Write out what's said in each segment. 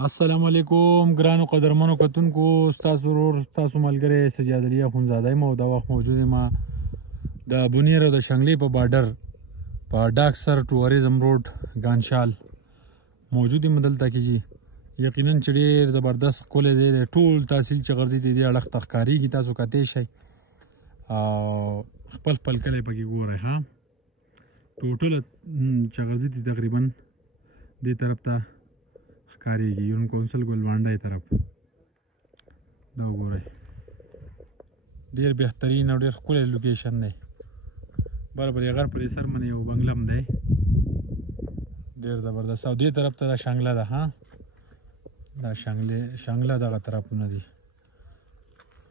السلام علیکم ګرانو قدرمنو کتونکو، ستاسو ورور ستاسو ملګری سجاد علي اخونزاده یم او دا وخت موجود یم د بونیر او د شنګلې په بارډر په ډاک سر ټوریزم روډ ګانشال موجود یم دلته کې جي. یقینا چې ډېر زبردست ښکلی ځای دی. ټول تحصیل چغرزي د دې اړخ ته ښکارېږي. تاسو کتی شئ خپل خپل کلی پکې ګورئ. ها ټوټله چغرزي دي تقریبا دې طرف ته ښکارېږي، یون کونسل ګلبانډۍ طرف. دا وګورئ ډېر بهترین او ډېر ښکلی لوکیشن دی. برابر غر پر سر باندې یو بنګله هم دی ډېر زبردست. او دې طرف ته دا شانګله ده. ها دا شانګله دغه طرفونه دي.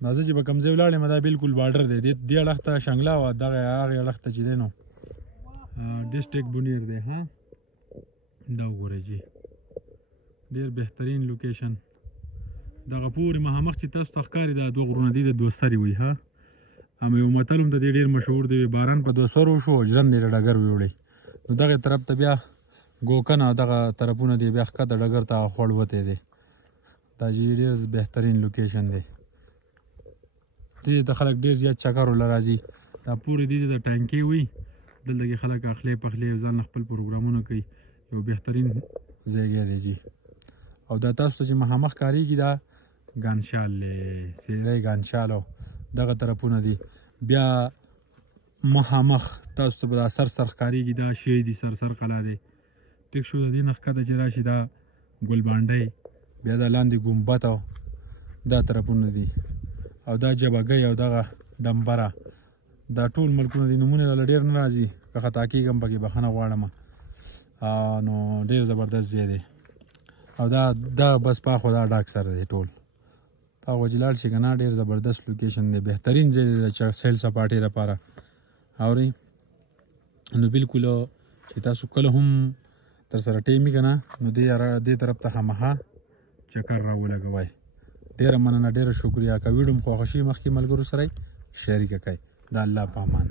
دا زه چې به کوم ځای ولاړ یم دا بلکل بارډر دی. دې اړخ ته شانګله او دغه هغې اړخ ته چې دی نو ډسټرکټ بونیر دی. ها دا وګورئ جي ډېر بهترین لوکیشن. دغه پورې مخامخ چې تاسو ته ښکاري دا دوه غرونه دي د دوه سرې وي. ها هم یو متل هم د دې ډېر مشهور دی، باران په دوه سرو شو ژرند یې له ډګر ویوړی. نو دغې طرف ته بیا ګوکن او دغه طرفونه دي بیا ښکته ډګر ته خوړ وتی دی. دا چې ډېر بهترین لوکیشن دی. دې ته خلک ډېر زیات چکر وله راځي. دا پورې دې ته ټانکۍ وي، دلته کې خلک اخلی پخلی ځان خپل پروګرامونه کوي. یو بهترین ځایګی دی جي. او دا تاسو ته چې مخامخ ښکارېږي دا ګانشال دی، سیړی ګانشال او دغه طرفونه دي. بیا مخامخ تاسو ته به دا سر ښکارېږي دا شی دي، سر قلعه دی. ټیک شو. د دې نه ښکته چې راشي دا ګلبانډۍ، بیا دا لاندې ګمبت او دا طرفونه دي. او دا جبهګۍ او دغه ډمبره دا ټول ملکونه دي. نومونه دله ډېر نه راځي، که خطا کېږم پکې بخښنه غواړم. نو ډېر زبردست ځای دی. او دا بس پاخو دا ډاک سر دی. ټول پاخو چې لاړ شي که نه ډېر زبردست لوکیشن دی، بهترین ځای دی د سیل سپاټې لپاره. اورئ نو بلکل چې تاسو کله هم ترسره ټیم وي که نه نو دې طرف ته خامخا چکر راولګوئ. ډېره مننه، ډېره شکریه. که ویډیو م خوښه شي مخکې ملګرو سره یې شریکه کړئ. د الله په امان.